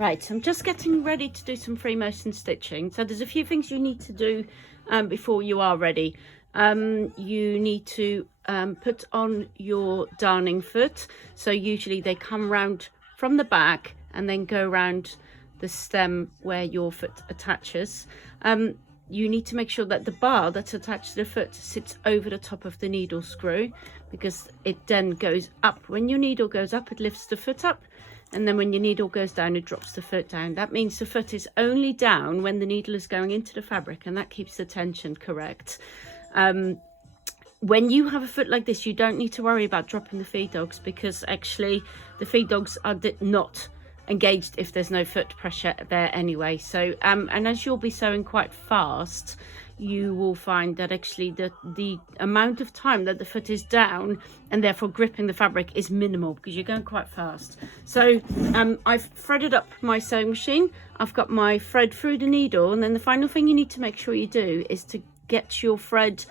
Right, so I'm just getting ready to do some free motion stitching. So there's a few things you need to do before you are ready. You need to put on your darning foot. So usually they come round from the back and then go around the stem where your foot attaches. You need to make sure that the bar that's attached to the foot sits over the top of the needle screw, because it then goes up. When your needle goes up, it lifts the foot up, and then when your needle goes down, it drops the foot down. That means the foot is only down when the needle is going into the fabric, and that keeps the tension correct. When you have a foot like this, you don't need to worry about dropping the feed dogs, because actually the feed dogs are not engaged if there's no foot pressure there anyway. So and as you'll be sewing quite fast, you will find that actually the amount of time that the foot is down and therefore gripping the fabric is minimal, because you're going quite fast. So I've threaded up my sewing machine. I've got my thread through the needle, and then the final thing you need to make sure you do is to get your thread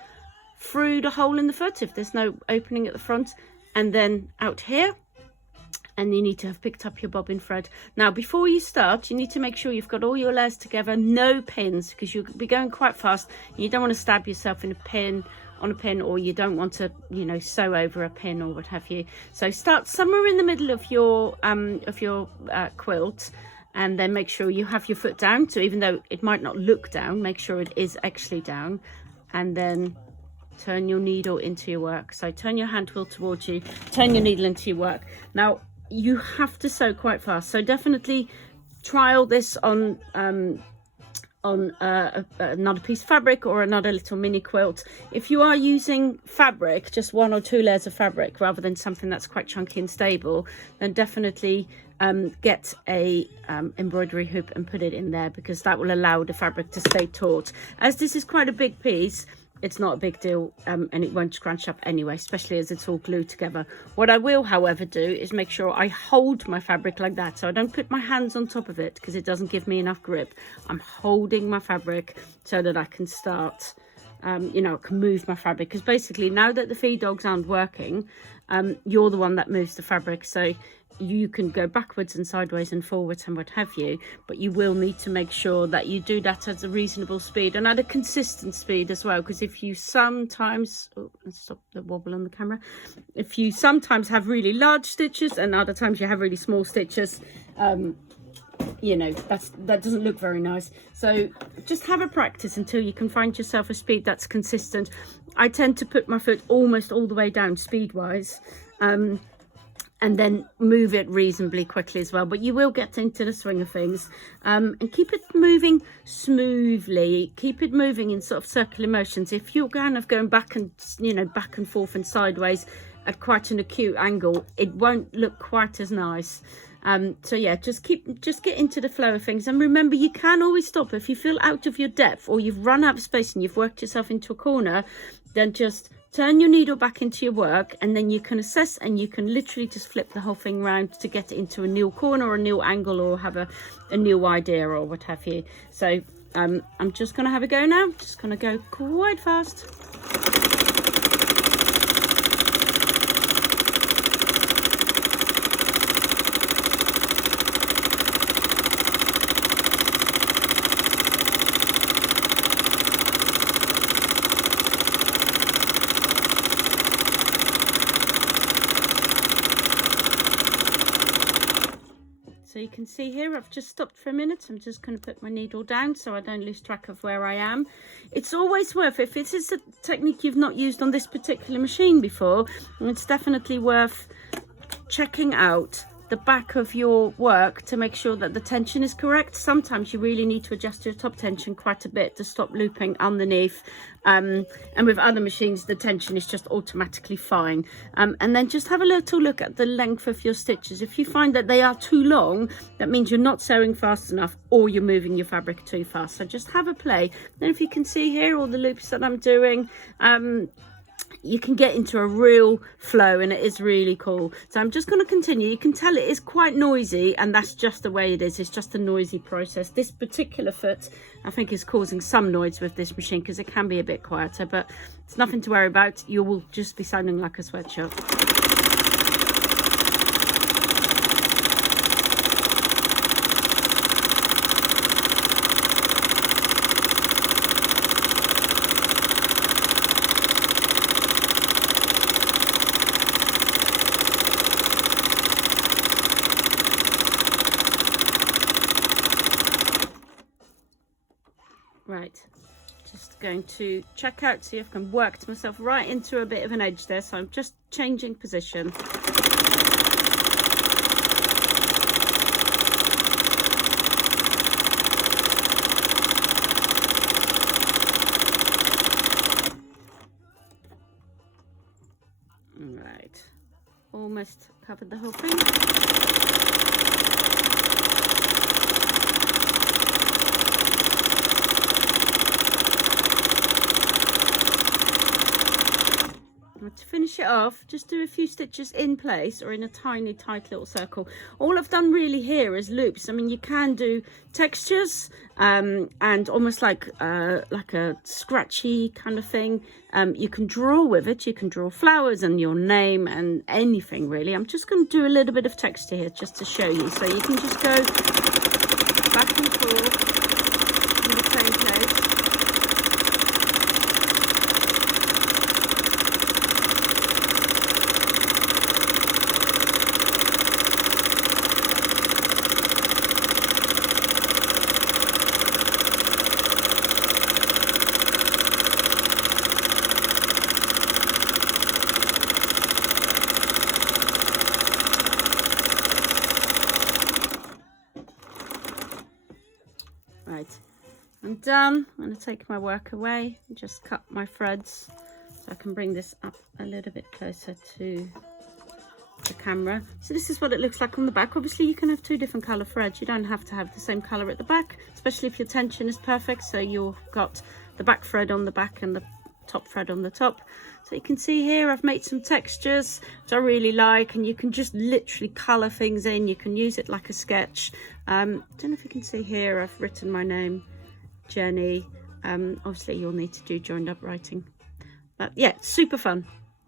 through the hole in the foot if there's no opening at the front, and then out here. And you need to have picked up your bobbin thread. Now, before you start, you need to make sure you've got all your layers together, no pins, because you'll be going quite fast. You don't want to stab yourself in a pin, or you don't want to, you know, sew over a pin or what have you. So start somewhere in the middle of your quilt, and then make sure you have your foot down. So even though it might not look down, make sure it is actually down, and then turn your needle into your work. So turn your hand wheel towards you, turn your needle into your work. Now, you have to sew quite fast, so definitely trial this on another piece of fabric or another little mini quilt. If you are using fabric, just 1 or 2 layers of fabric rather than something that's quite chunky and stable, then definitely get a embroidery hoop and put it in there, because that will allow the fabric to stay taut. As this is quite a big piece, it's not a big deal, and it won't scrunch up anyway, especially as it's all glued together. What I will, however, do is make sure I hold my fabric like that, so I don't put my hands on top of it, because it doesn't give me enough grip. I'm holding my fabric so that I can start, you know, I can move my fabric, because basically now that the feed dogs aren't working, you're the one that moves the fabric. So you can go backwards and sideways and forwards and what have you, but you will need to make sure that you do that at a reasonable speed and at a consistent speed as well, because if you sometimes, oh, let's stop the wobble on the camera, if you sometimes have really large stitches and other times you have really small stitches, you know, that doesn't look very nice. So just have a practice until you can find yourself a speed that's consistent. I tend to put my foot almost all the way down speed wise, and then move it reasonably quickly as well, but you will get into the swing of things, and keep it moving smoothly, keep it moving in sort of circular motions. If you're kind of going back and, you know, back and forth and sideways at quite an acute angle, it won't look quite as nice. So yeah, just get into the flow of things, and remember, you can always stop if you feel out of your depth or you've run out of space and you've worked yourself into a corner. Then just turn your needle back into your work, and then you can assess, and you can literally just flip the whole thing around to get it into a new corner or a new angle, or have a new idea or what have you. So I'm just going to have a go now. Just going to go quite fast. So you can see here, I've just stopped for a minute. I'm just going to put my needle down so I don't lose track of where I am. It's always worth, if this is a technique you've not used on this particular machine before, it's definitely worth checking out the back of your work to make sure that the tension is correct. Sometimes you really need to adjust your top tension quite a bit to stop looping underneath, and with other machines the tension is just automatically fine. And then just have a little look at the length of your stitches. If you find that they are too long, that means you're not sewing fast enough, or you're moving your fabric too fast. So just have a play. Then if you can see here all the loops that I'm doing, you can get into a real flow, and it is really cool. So I'm just going to continue. You can tell it is quite noisy, and that's just the way it is. It's just a noisy process. This particular foot, I think, is causing some noise with this machine because it can be a bit quieter, but it's nothing to worry about. You will just be sounding like a sweatshop. just going to check out, see if I can work myself right into a bit of an edge there. So I'm just changing position. Right, almost covered the whole thing. To finish it off, just do a few stitches in place or in a tiny tight little circle. All I've done really here is loops. I mean, you can do textures and almost like a scratchy kind of thing. You can draw with it. You can draw flowers and your name and anything really. I'm just going to do a little bit of texture here just to show you, so you can just go back and forth in the same place. Right, I'm done. I'm going to take my work away and just cut my threads so I can bring this up a little bit closer to the camera. So this is what it looks like on the back. Obviously you can have two different color threads. You don't have to have the same color at the back, especially if your tension is perfect. So you've got the back thread on the back and the top thread on the top. So you can see here I've made some textures which I really like, and you can just literally color things in. You can use it like a sketch. Don't know if you can see here I've written my name, Jenny. Obviously you'll need to do joined up writing, but yeah, super fun.